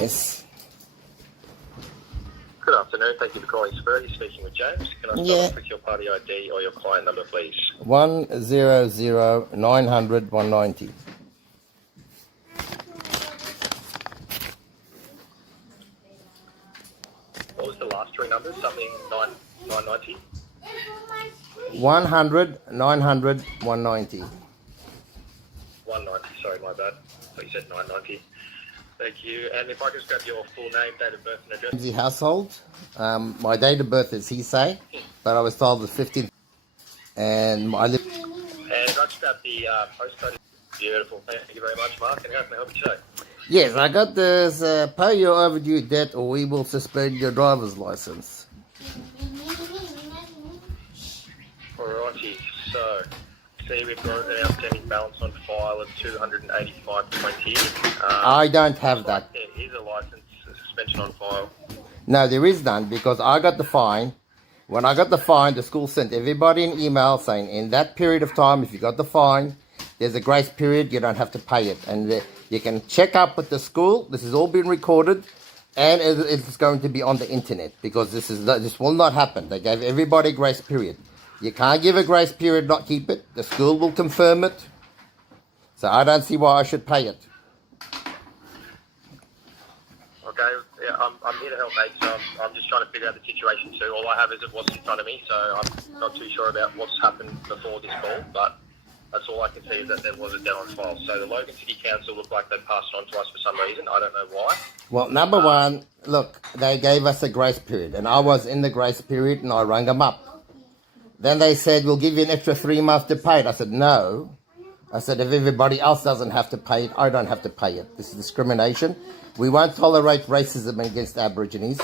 Yes. Good afternoon. Thank you for calling SPERS. You're speaking with James. Can I start off with your party ID or your client number, please? 100-900-190. What was the last three numbers? Something 990? 100-900-190. 190. Sorry, my bad. So you said 990. Thank you. And if I just grab your full name, date of birth and address. The household. My date of birth is Heasay, but I was told the 15th. And I live. And if I just grab the postcode. Beautiful. Thank you very much, Mark. And how can I help you today? Yes, I got this. Pay your overdue debt, or we will suspend your driver's license. Alrighty. So, see, we've got an outstanding balance on file of $285.20. I don't have that. There is a license suspension on file. No, there is none because I got the fine. When I got the fine, the school sent everybody an email saying in that period of time, if you got the fine, there's a grace period, you don't have to pay it. And you can check up with the school. This has all been recorded and it's going to be on the internet because this will not happen. They gave everybody a grace period. You can't give a grace period, not keep it. The school will confirm it. So I don't see why I should pay it. Okay, yeah, I'm here to help, mate. So I'm just trying to figure out the situation too. All I have is what's in front of me, so I'm not too sure about what's happened before this call, but that's all I can see is that there was a debt on file. So the Logan City Council looked like they passed it on to us for some reason. I don't know why. Well, number one, look, they gave us a grace period, and I was in the grace period, and I rang them up. Then they said, we'll give you an extra 3 months to pay it. I said, no. I said, if everybody else doesn't have to pay it, I don't have to pay it. This is discrimination. We won't tolerate racism against Aborigines.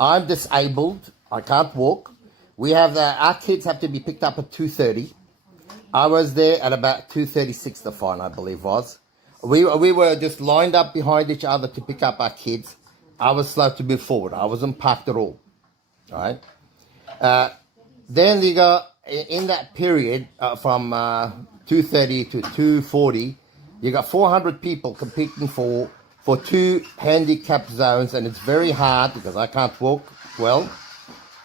I'm disabled. I can't walk. We have our kids have to be picked up at 2:30. I was there at about 2:36, the fine, I believe, was. We were just lined up behind each other to pick up our kids. I was slow to move forward. I wasn't parked at all. All right? Then you got, in that period, from 2:30 to 2:40, you got 400 people competing for 2 handicap zones, and it's very hard because I can't walk well,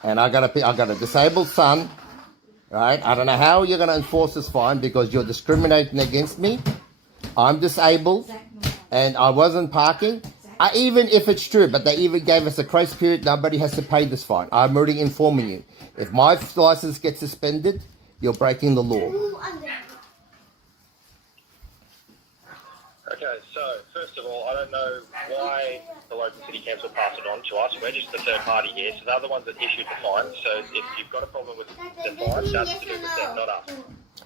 and I got a disabled son. Right? I don't know how you're going to enforce this fine because you're discriminating against me. I'm disabled and I wasn't parking. Even if it's true, but they even gave us a grace period, nobody has to pay this fine. I'm already informing you. If my license gets suspended, you're breaking the law. Okay, so first of all, I don't know why the Logan City Council passed it on to us. We're just the third party here, so they're the ones that issued the fine. So if you've got a problem with the fine, that's to do with them, not us.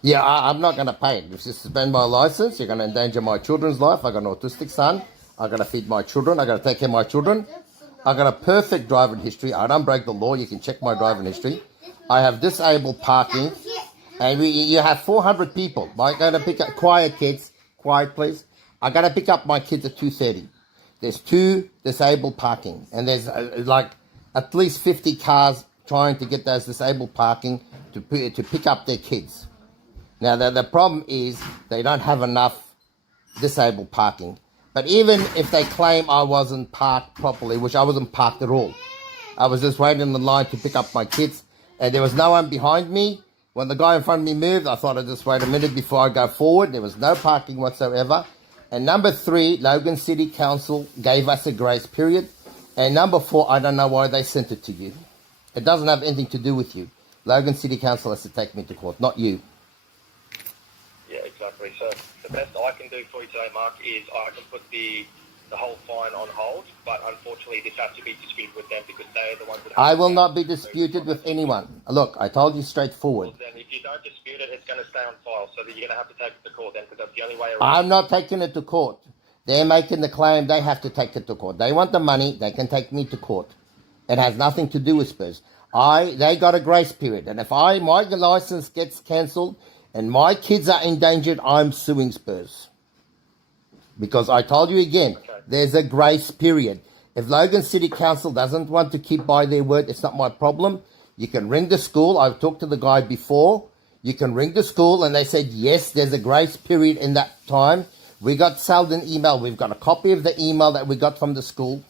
Yeah, I'm not going to pay it. If you suspend my license, you're going to endanger my children's life. I got an autistic son. I got to feed my children. I got to take care of my children. I got a perfect driving history. I don't break the law. You can check my driving history. I have disabled parking, and you have 400 people. I'm going to pick up quiet kids. Quiet, please. I got to pick up my kids at 2:30. There's 2 disabled parking, and there's like at least 50 cars trying to get those disabled parking to pick up their kids. Now, the problem is they don't have enough disabled parking. But even if they claim I wasn't parked properly, which I wasn't parked at all, I was just waiting in the line to pick up my kids, and there was no one behind me. When the guy in front of me moved, I thought I'd just wait a minute before I go forward. There was no parking whatsoever. And number 3, Logan City Council gave us a grace period. And number 4, I don't know why they sent it to you. It doesn't have anything to do with you. Logan City Council has to take me to court, not you. Yeah, exactly. So the best I can do for you today, Mark, is I can put the whole fine on hold, but unfortunately this has to be disputed with them because they are the ones that have I will not be disputed with anyone. Look, I told you straightforward. Well, then if you don't dispute it, it's going to stay on file, so that you're going to have to take it to court then, because that's the only way around. I'm not taking it to court. They're making the claim, they have to take it to court. They want the money, they can take me to court. It has nothing to do with SPERS. They got a grace period, and if my license gets cancelled and my kids are endangered, I'm suing SPERS. Because I told you again, there's a grace period. If Logan City Council doesn't want to keep by their word, it's not my problem. You can ring the school. I've talked to the guy before. You can ring the school, and they said, yes, there's a grace period in that time We got Selden email. We've got a copy of the email that we got from the school,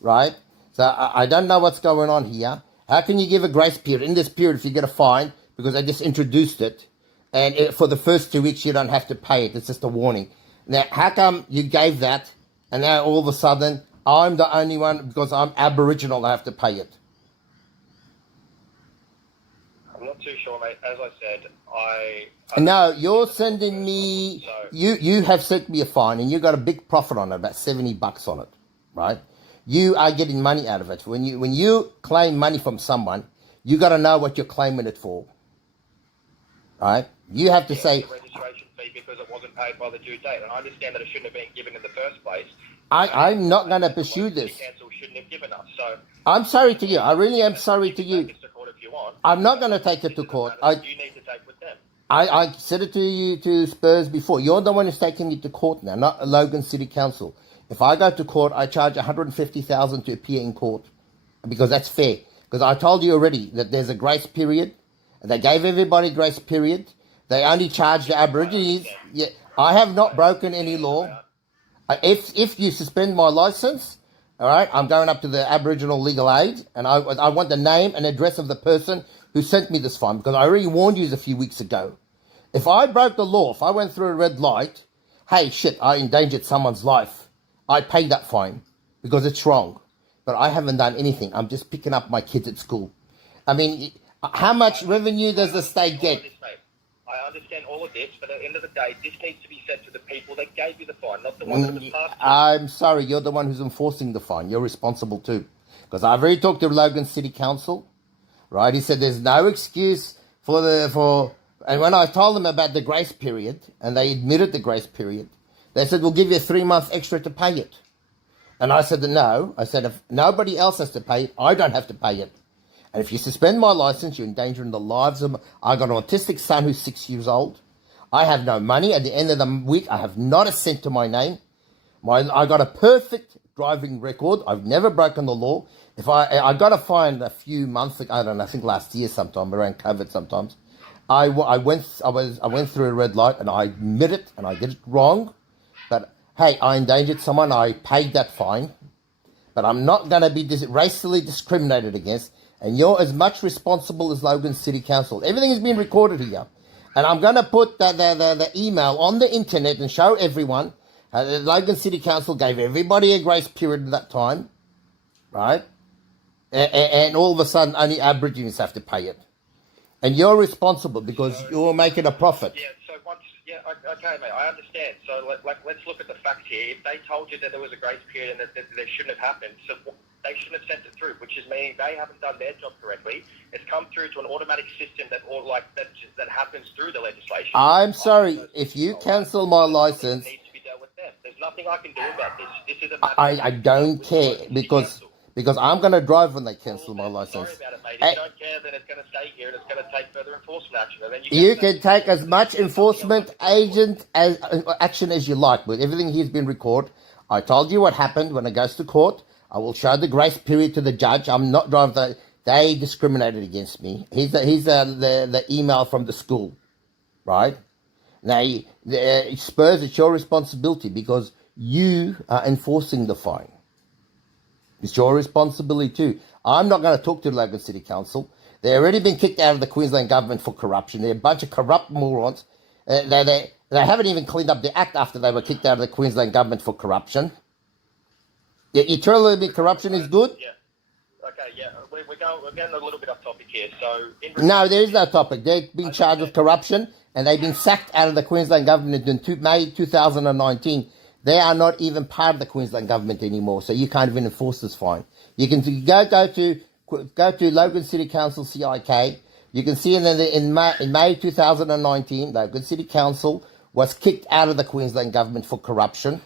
right? So I don't know what's going on here. How can you give a grace period? In this period, if you get a fine, because I just introduced it, and for the first 2 weeks, you don't have to pay it. It's just a warning. Now, how come you gave that, and now all of a sudden, I'm the only one, because I'm Aboriginal, I have to pay it? I'm not too sure, mate. As I said, No, you're sending me, you have sent me a fine, and you got a big profit on it, about $70 on it, right? You are getting money out of it. When you claim money from someone, you got to know what you're claiming it for, right? You have to say... the registration fee because it wasn't paid by the due date, and I understand that it shouldn't have been given in the first place. I'm not going to pursue this. Council shouldn't have given us, so... I'm sorry to you. I really am sorry to you. Take it to court if you want. I'm not going to take it to court. You need to take with them. I said it to you, to SPERS before. You're the one who's taking me to court now, not Logan City Council. If I go to court, I charge $150,000 to appear in court, because that's fair. Because I told you already that there's a grace period. They gave everybody grace period. They only charge the Aborigines. Yeah, I have not broken any law. If you suspend my license, all right, I'm going up to the Aboriginal Legal Aid, and I want the name and address of the person who sent me this fine, because I already warned you a few weeks ago. If I broke the law, if I went through a red light, hey, shit, I endangered someone's life. I pay that fine because it's wrong. But I haven't done anything. I'm just picking up my kids at school. I mean, how much revenue does the state get? I understand all of this, but at the end of the day, this needs to be said to the people that gave you the fine, not the one that was passed. I'm sorry, you're the one who's enforcing the fine. You're responsible too. Because I've already talked to Logan City Council, right? He said there's no excuse and when I told them about the grace period, and they admitted the grace period, they said, we'll give you 3 months extra to pay it. And I said, no. I said, if nobody else has to pay it, I don't have to pay it. And if you suspend my license, you're endangering the lives of... I got an autistic son who's 6 years old. I have no money. At the end of the week, I have not a cent to my name. I got a perfect driving record. I've never broken the law. If I got a fine a few months ago, I don't know, I think last year sometime, around COVID sometimes. I went through a red light, and I admit it, and I did it wrong. But, hey, I endangered someone. I paid that fine. But I'm not going to be racially discriminated against. And you're as much responsible as Logan City Council. Everything has been recorded here. And I'm going to put the email on the internet and show everyone how the Logan City Council gave everybody a grace period at that time. Right? And all of a sudden, only Aborigines have to pay it. And you're responsible because you're making a profit. Yeah, so okay, mate, I understand. So let's look at the facts here. If they told you that there was a grace period and that shouldn't have happened, so they shouldn't have sent it through, which is meaning they haven't done their job correctly. It's come through to an automatic system that happens through the legislation. I'm sorry, if you cancel my license... It needs to be dealt with them. There's nothing I can do about this. This is a matter I don't care, because I'm going to drive when they cancel my license. Sorry about it, mate. If you don't care, then it's going to stay here and it's going to take further enforcement action. And then you can take as much enforcement action as you like, but everything here's been recorded. I told you what happened when it goes to court. I will show the grace period to the judge. I'm not driving. They discriminated against me. Here's the email from the school, right? Now, SPERS, it's your responsibility because you are enforcing the fine. It's your responsibility too. I'm not going to talk to the Logan City Council. They've already been kicked out of the Queensland government for corruption. They're a bunch of corrupt morons. They haven't even cleaned up the act after they were kicked out of the Queensland government for corruption. You telling me corruption is good? Yeah. Okay, yeah. We're getting a little bit off topic here. So no, there is no topic. They've been charged with corruption and they've been sacked out of the Queensland government in May 2019. They are not even part of the Queensland government anymore, so you can't even enforce this fine. You can go to Logan City Council CIK. You can see in May 2019, Logan City Council was kicked out of the Queensland government for corruption.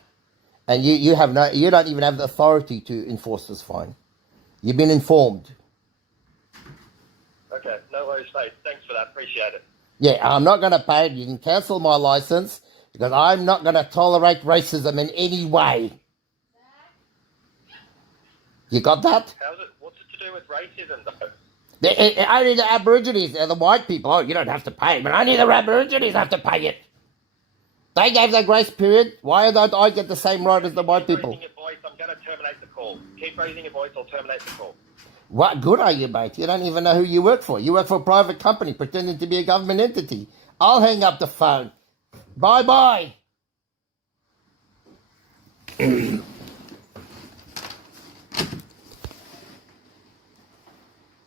And you don't even have the authority to enforce this fine. You've been informed. Okay, no worries, mate. Thanks for that. Appreciate it. Yeah, I'm not going to pay it. You can cancel my license because I'm not going to tolerate racism in any way. You got that? What's it to do with racism, though? Only the Aborigines, they're the white people. Oh, you don't have to pay it, but only the Aborigines have to pay it. They gave that grace period. Why don't I get the same right as the white Keep people? raising your voice, I'm going to terminate the call. Keep raising your voice, I'll terminate the call. What good are you, mate? You don't even know who you work for. You work for a private company pretending to be a government entity. I'll hang up the phone. Bye-bye.